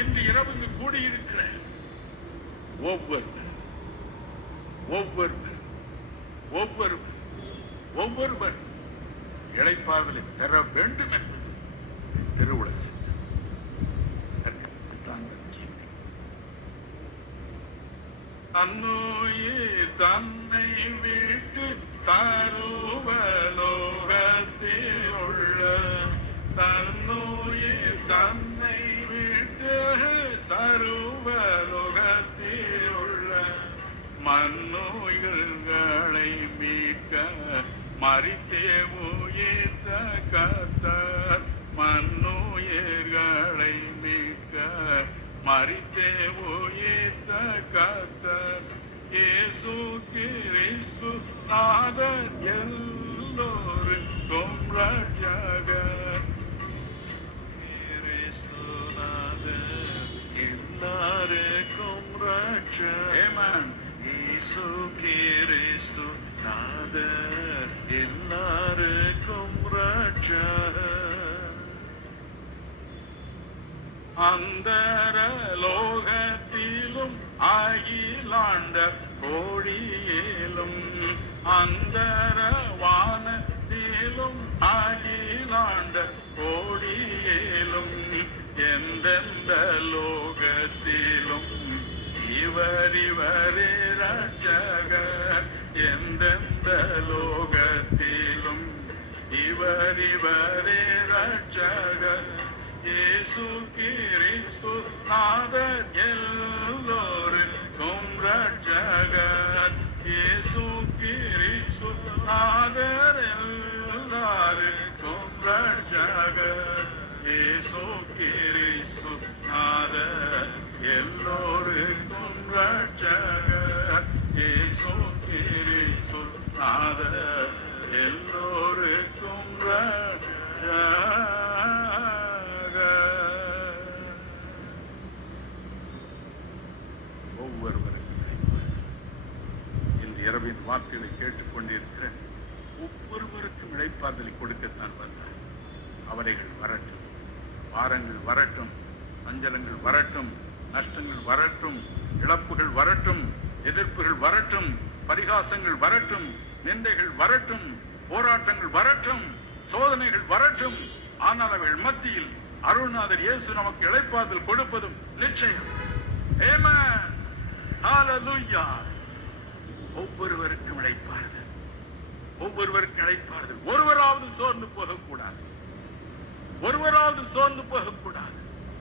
இன்று இரவு இங்கு கூடியிருக்கிற ஒவ்வொருவர் ஒவ்வொருவர் ஒவ்வொருவர் ஒவ்வொருவர் இளைப்பாறுதலை பெற வேண்டும் என்பது திருவுள தன்னுயிர் தன்னை விட்டு சர்வலோகத்தில் உள்ள தன்னுயிர் தன்னை விட்டு சர்வலோகத்தில் உள்ள மன்னுயிர்களை மீட்க மரித்தே உயிர்த்த கர்த்தர் மன்னுயிர்களை மீட்க மரித்தே உயிர்த்த கர்த்தர் இயேசு கிறிஸ்து நாதர் எல்லோருக்கும் ரட்சகர் கிறிஸ்து நாதர் எல்லாருக்கும் ரட்சகர் இயேசு கிறிஸ்து நாதர் எல்லாருக்கும் ரட்சகர் அந்தர லோகத்திலும் அகிலாண்ட கோடியிலும் அந்தர வானத்திலும் அகிலாண்ட கோடியிலும் எந்தெந்த லோகத்திலும் இவரே ரட்சகர் எந்தெந்த லோகத்திலும் இவரே ரட்சகர் இயேசு கிறிஸ்து நாதர் எல்லோருக்கும் ரட்சகர் இயேசு கிறிஸ்து நாதர் எல்லாருக்கும் ரட்சகர் இயேசு கிறிஸ்து நாதர் எல்லோருக்கும் ரட்சகர் இயேசு கிறிஸ்து நாதர் எல்லோருக்கும் ரட்சகர் இரவின் வார்த்தைகளை கேட்டுக் கொண்டிருக்கிற ஒவ்வொருவருக்கும் இளைப்பாறுதலை கொடுக்கத்தான் வந்தார். அவரைகள் வரட்டும், பாரங்கள் வரட்டும், சஞ்சலங்கள் வரட்டும், நஷ்டங்கள் வரட்டும், இழப்புகள் வரட்டும், எதிர்ப்புகள் வரட்டும், பரிகாசங்கள் வரட்டும், நிந்தைகள் வரட்டும், போராட்டங்கள் வரட்டும், சோதனைகள் வரட்டும். ஆனால் அவைகள் மத்தியில் அருள்நாதர் இயேசு நமக்கு இளைப்பாறுதல் கொடுப்பதும் நிச்சயம். ஆமென். ஹல்லேலூயா. ஒவ்வொருவருக்கும் இளைப்பாறுதல், ஒவ்வொருவருக்கும் இளைப்பாறுதல். ஒருவராவது சோர்ந்து போகக்கூடாது, ஒருவராவது சோர்ந்து போகக்கூடாது.